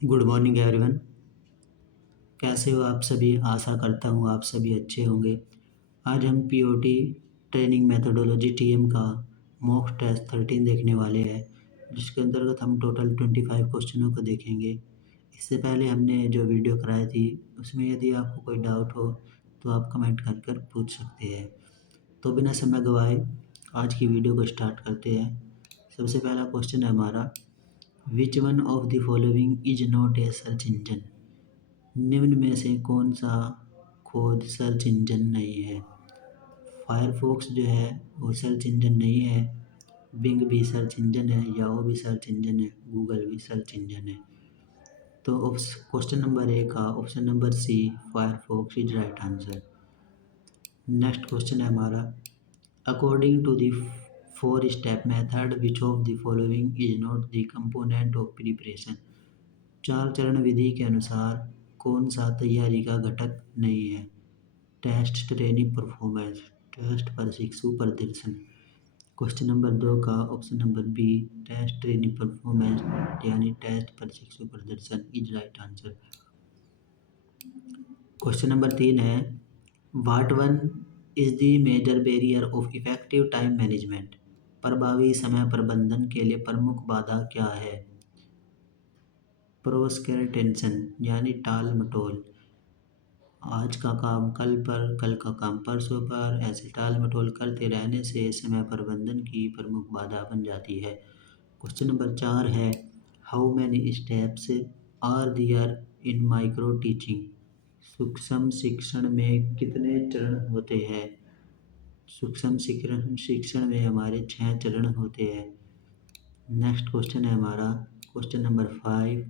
Good morning everyone. कैसे हो आप सभी? आशा करता हूँ आप सभी अच्छे होंगे। आज हम पीओटी ट्रेनिंग मेथोडोलॉजी टीएम का मॉक टेस्ट 13 देखने वाले हैं, जिसके अंतर्गत हम टोटल 25 क्वेश्चनों को देखेंगे। इससे पहले हमने जो वीडियो कराई थी उसमें यदि आपको कोई डाउट हो तो आप कमेंट कर कर पूछ सकते हैं। तो बिना समय गवाए आज की वीडियो को स्टार्ट करते हैं। सबसे पहला क्वेश्चन है हमारा, which one of the following is not A search engine? निम्न में से कौन सा खोज सर्च इंजन नहीं है? फायरफॉक्स जो है वो सर्च इंजन नहीं है, बिंग भी सर्च इंजन है, याहू भी सर्च इंजन है, गूगल भी सर्च इंजन है। तो क्वेश्चन नंबर ए का option number C Firefox is right answer. Next question है हमारा, according to the 4 step method which of the following is not the component of preparation? 4 चरण विधि के अनुसार कौन सा तैयारी का घटक नहीं है? टेस्ट, ट्रेनिंग, परफॉर्मेंस, टेस्ट, प्रशिक्षु, प्रदर्शन। क्वेश्चन नंबर 2 का option number B test, training, performance यानी टेस्ट, प्रशिक्षु, प्रदर्शन is right answer. Question number 3 है, what one is the major barrier of effective time management? प्रभावी समय प्रबंधन के लिए प्रमुख बाधा क्या है? प्रोक्रेस्टिनेशन यानी टाल मटोल, आज का काम कल पर, कल का काम परसों पर, ऐसे टाल मटोल करते रहने से समय प्रबंधन की प्रमुख बाधा बन जाती है। क्वेश्चन नंबर 4 है, how many steps are there in micro teaching? सूक्ष्म शिक्षण में कितने चरण होते हैं? सूक्ष्म शिक्षण में हमारे 6 चरण होते हैं। नेक्स्ट क्वेश्चन है हमारा question number 5,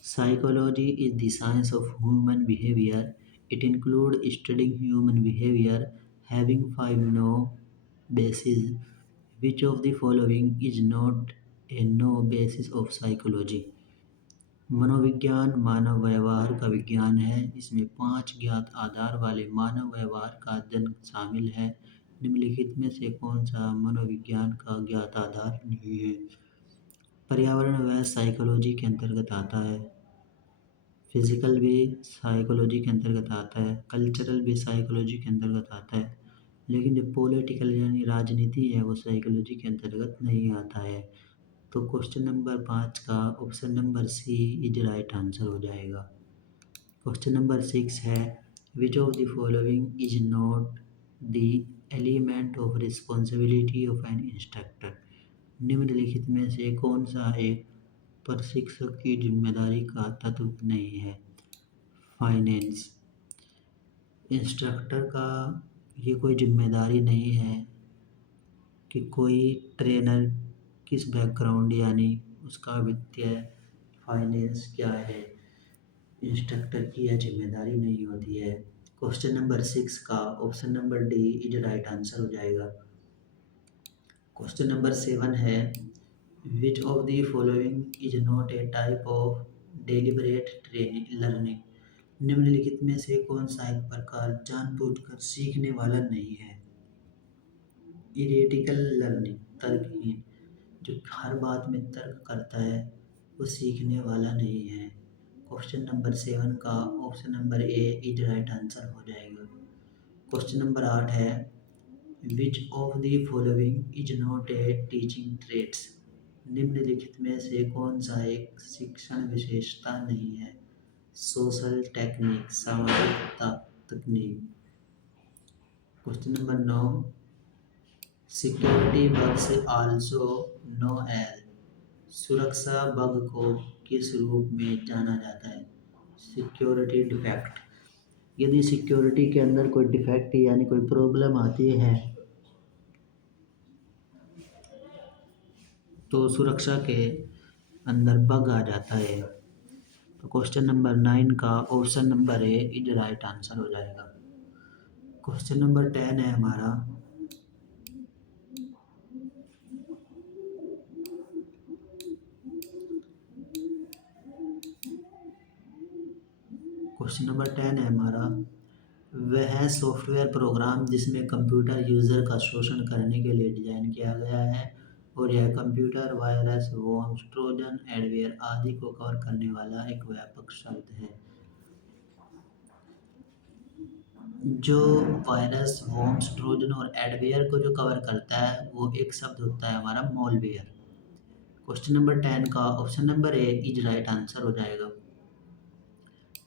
Psychology is the science of human behavior. It includes studying human behavior having 5 bases. Which of the following is not a no basis of psychology? मनोविज्ञान मानव व्यवहार का विज्ञान है। इसमें 5 ज्ञात आधार वाले मानव व्यवहार का अध्ययन शामिल है। निम्नलिखित में से कौन सा मनोविज्ञान का ज्ञात आधार नहीं है? पर्यावरण व साइकोलॉजी के अंतर्गत आता है, फिजिकल भी साइकोलॉजी के अंतर्गत आता है, कल्चरल भी साइकोलॉजी के अंतर्गत आता है, लेकिन जो पॉलिटिकल यानी राजनीति है वो साइकोलॉजी के अंतर्गत नहीं आता है। तो क्वेश्चन नंबर 5 का option number C is right answer हो जाएगा। क्वेश्चन नंबर 6 है, which of the following is not the element of responsibility of an instructor? निम्नलिखित में से कौन सा एक प्रशिक्षक की जिम्मेदारी का तत्व नहीं है? फाइनेंस। इंस्ट्रक्टर का ये कोई जिम्मेदारी नहीं है कि कोई ट्रेनर किस बैकग्राउंड यानी उसका वित्तीय फाइनेंस क्या है, इंस्ट्रक्टर की यह जिम्मेदारी नहीं होती है। क्वेश्चन नंबर 6 का option number D is right answer हो जाएगा। क्वेश्चन नंबर 7 है, which of the following is not A type of deliberate training learning? निम्नलिखित में से कौन सा एक प्रकार जानबूझकर सीखने वाला नहीं है? इरेटिकल लर्निंग, तर्कहीन, जो हर बात में तर्क करता है वो सीखने वाला नहीं है। क्वेश्चन नंबर 7 का option number A is right answer हो जाएगा। क्वेश्चन नंबर 8 है, which of the following is not a teaching trades? निम्नलिखित में से कौन सा एक शिक्षण विशेषता नहीं है? सोशल टेक्निक, सामाजिक तकनीक। Question number 9, security bugs also known as, सुरक्षा बग को किस रूप में जाना जाता है? Security defect. यदि सिक्योरिटी के अंदर कोई डिफेक्ट यानी कोई प्रॉब्लम आती है तो सुरक्षा के अंदर बग आ जाता है। तो क्वेश्चन नंबर 9 का option number A is right answer हो जाएगा। क्वेश्चन नंबर 10 है हमारा, क्वेश्चन नंबर 10 है हमारा, वह सॉफ्टवेयर प्रोग्राम जिसमें कंप्यूटर यूज़र का शोषण करने के लिए डिज़ाइन किया गया है और यह computer virus, worms, Trojan Trojan, adware आदि को कवर करने वाला एक व्यापक शब्द है। जो वायरस, वॉर्म्स, ट्रोजन और एडवेयर को जो कवर करता है वो एक शब्द होता है हमारा मॉलवेयर। क्वेश्चन नंबर 10 का option number A is right answer हो जाएगा।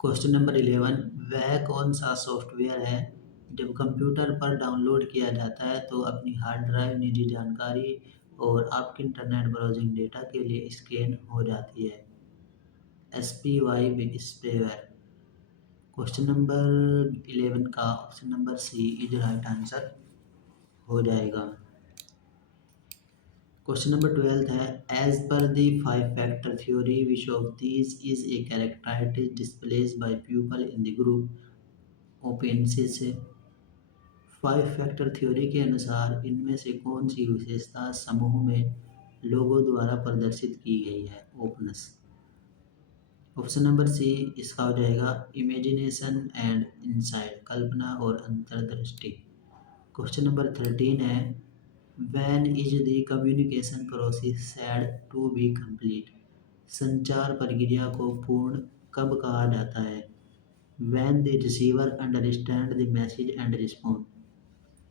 क्वेश्चन नंबर 11, वह कौन सा सॉफ्टवेयर है जब कंप्यूटर पर डाउनलोड किया जाता है तो अपनी हार्ड ड्राइव, निजी जानकारी और आपके इंटरनेट ब्राउजिंग डेटा के लिए स्कैन हो जाती है? SPY spare. क्वेश्चन नंबर 11 का option number C is right answer हो जाएगा। क्वेश्चन नंबर 12 है, as per the 5 factor theory which of these is a characteristic displace by people in the group openness. 5 factor theory के अनुसार इनमें से कौन सी विशेषता समूह में लोगों द्वारा प्रदर्शित की गई है? ओपनस। ऑप्शन नंबर सी इसका हो जाएगा इमेजिनेशन एंड इंसाइट, कल्पना और अंतर्दृष्टि। क्वेश्चन नंबर 13 है, when is the communication process said to be complete. संचार प्रक्रिया को पूर्ण कब कहा जाता है? When the receiver understand the message and respond.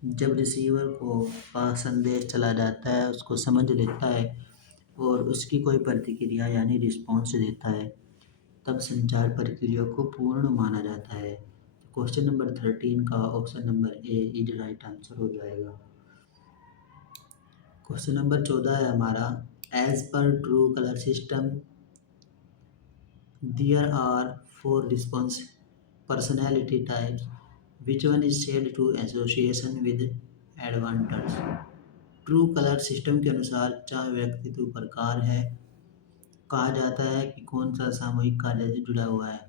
जब रिसीवर को पास संदेश चला जाता है, उसको समझ लेता है और उसकी कोई प्रतिक्रिया यानी रिस्पॉन्स देता है, तब संचार प्रक्रिया को पूर्ण माना जाता है। क्वेश्चन नंबर 13 का option number A is right answer हो जाएगा। क्वेश्चन नंबर 14 है हमारा, as per true colour system there are 4 response personality types which one is said to association with advantage. True colour system के अनुसार 4 व्यक्तित्व प्रकार है। कहा जाता है कि कौन सा सामूहिक कार्य से जुड़ा हुआ है?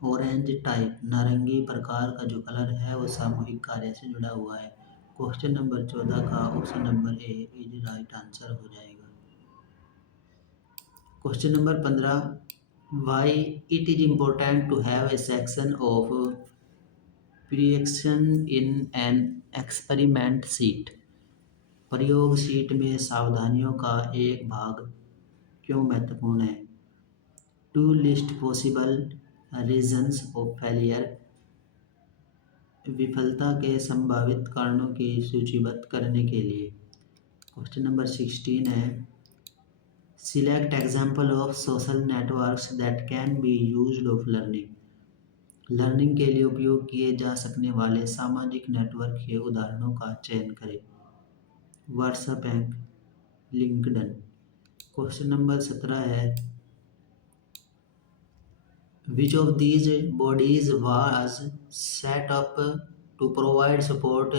ऑरेंज टाइप, नारंगी प्रकार का जो कलर है वो सामूहिक कार्य से जुड़ा हुआ है। क्वेश्चन नंबर 14 का option number A is right answer हो जाएगा। Question number 15, why it is important to have a section of precaution in an experiment sheet. प्रयोग सीट में सावधानियों का एक भाग क्यों महत्वपूर्ण है? To list possible reasons of failure, विफलता के संभावित कारणों की सूचीबद्ध करने के लिए। क्वेश्चन नंबर 16 है, select example of social networks that can be used of learning. Learning के लिए उपयोग किए जा सकने वाले सामाजिक नेटवर्क के उदाहरणों का चयन करें। WhatsApp and LinkedIn. Question number 17 है, which of these bodies was set up to provide support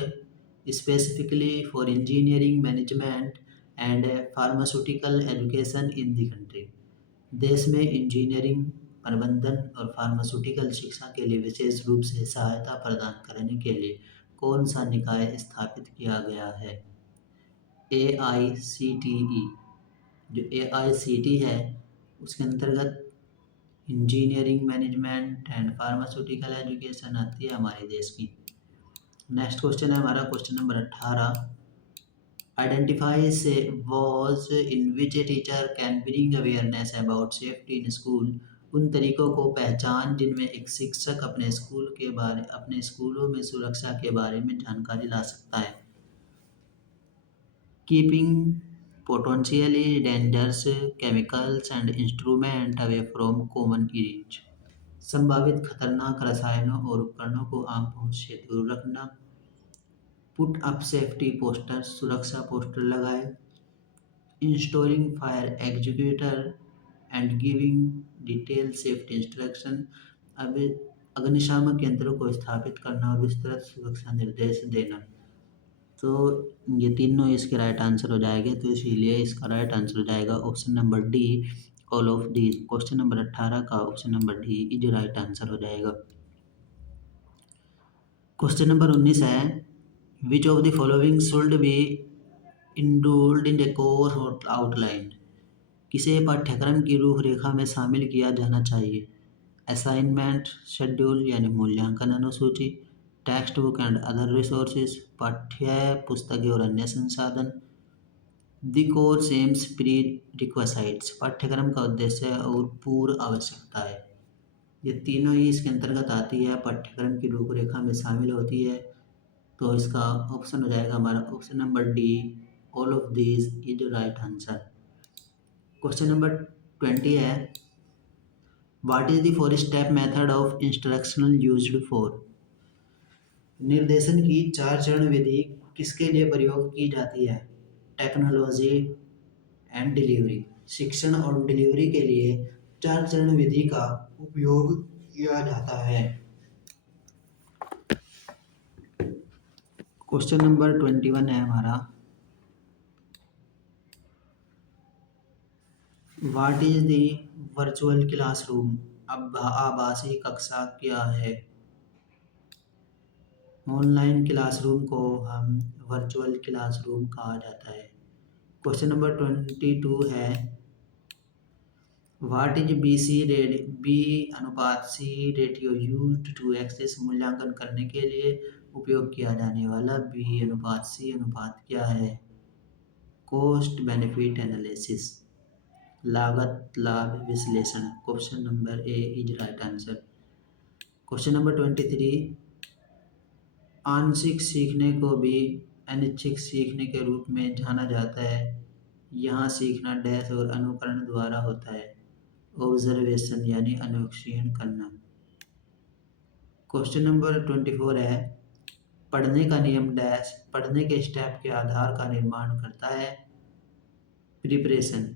specifically for engineering management and pharmaceutical education in the country। देश में इंजीनियरिंग, प्रबंधन और फार्मास्यूटिकल शिक्षा के लिए विशेष रूप से सहायता प्रदान करने के लिए कौन सा निकाय स्थापित किया गया है? AICTE। जो AICTE है उसके अंतर्गत engineering management and pharmaceutical education आती है हमारे देश की। नेक्स्ट क्वेश्चन है हमारा क्वेश्चन नंबर 18, आइडेंटिफाई से was in which a teacher can bring awareness about safety in school. उन तरीकों को पहचान जिनमें एक शिक्षक अपने स्कूलों में सुरक्षा के बारे में जानकारी ला सकता है। Keeping potentially dangerous chemicals and instruments away from common reach। संभावित खतरनाक रसायनों और उपकरणों को आम पहुंच से दूर रखना। पुट अप सेफ्टी पोस्टर, सुरक्षा पोस्टर लगाए। Installing fire executor and giving detail safety instruction. अब अग्निशामक यंत्रों को स्थापित करना और विस्तृत सुरक्षा निर्देश देना। तो ये तीनों इसके राइट आंसर हो जाएंगे, तो इसीलिए इसका राइट आंसर हो जाएगा option number D, all of these. Question number 18 का option number D is right answer हो जाएगा। क्वेश्चन नंबर 19 है, which of the following should be included in the course outline. किसे पाठ्यक्रम की रूपरेखा में शामिल किया जाना चाहिए? असाइनमेंट शेड्यूल यानी मूल्यांकन अनुसूची, text book and other resources, पाठ्य पुस्तकें और अन्य संसाधन, द कोर्स एम्स प्री रिक्वाइसाइट्स, पाठ्यक्रम का उद्देश्य और पूर्व आवश्यकता है। ये तीनों ही इसके अंतर्गत आती है, पाठ्यक्रम की रूपरेखा में शामिल होती है। तो इसका ऑप्शन हो जाएगा हमारा option number D, all of these is right answer. Question number 20 है, what is the four step method of instructional used for. निर्देशन की चार चरण विधि किसके लिए प्रयोग की जाती है। टेक्नोलॉजी एंड डिलीवरी, शिक्षण और डिलीवरी के लिए चार चरण विधि का उपयोग किया जाता है। क्वेश्चन नंबर 21 है हमारा, what is the virtual classroom. अब आभासी कक्षा क्या है। ऑनलाइन क्लासरूम को हम वर्चुअल क्लासरूम कहा जाता है। क्वेश्चन नंबर 22 है, व्हाट इज बी अनुपात सी रेटियो यूज्ड टू एक्सेस, मूल्यांकन करने के लिए उपयोग किया जाने वाला बी अनुपात सी अनुपात क्या है। कॉस्ट बेनिफिट एनालिसिस, लागत लाभ विश्लेषण। Question number A is right answer. Question number 23, आंशिक सीखने को भी अनैच्छिक सीखने के रूप में जाना जाता है। यहाँ सीखना डैश और अनुकरण द्वारा होता है। ऑब्जर्वेशन यानी अनुक्षेपण करना। क्वेश्चन नंबर 24 है, पढ़ने का नियम डैश पढ़ने के स्टेप के आधार का निर्माण करता है। प्रिपरेशन,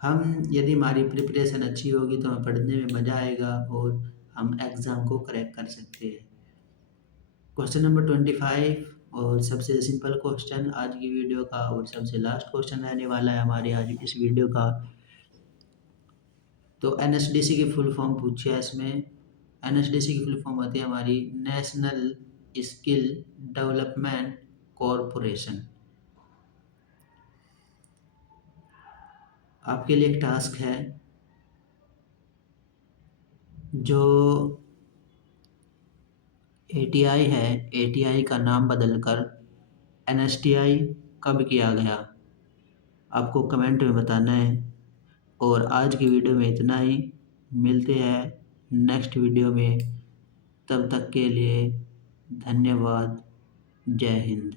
हम यदि हमारी प्रिपरेशन अच्छी होगी तो हमें पढ़ने में मज़ा आएगा और हम एग्ज़ाम को क्रैक कर सकते हैं। क्वेश्चन नंबर 25 और सबसे सिंपल क्वेश्चन आज की वीडियो का और सबसे लास्ट क्वेश्चन रहने वाला है हमारे आज इस वीडियो का। तो एनएसडीसी की फुल फॉर्म पूछी है इसमें। एनएसडीसी की फुल फॉर्म होती है हमारी नेशनल स्किल डेवलपमेंट कॉरपोरेशन। आपके लिए एक टास्क है, जो एटीआई है, एटीआई का नाम बदलकर एनएसटीआई कब किया गया, आपको कमेंट में बताना है। और आज की वीडियो में इतना ही, मिलते हैं नेक्स्ट वीडियो में। तब तक के लिए धन्यवाद। जय हिंद।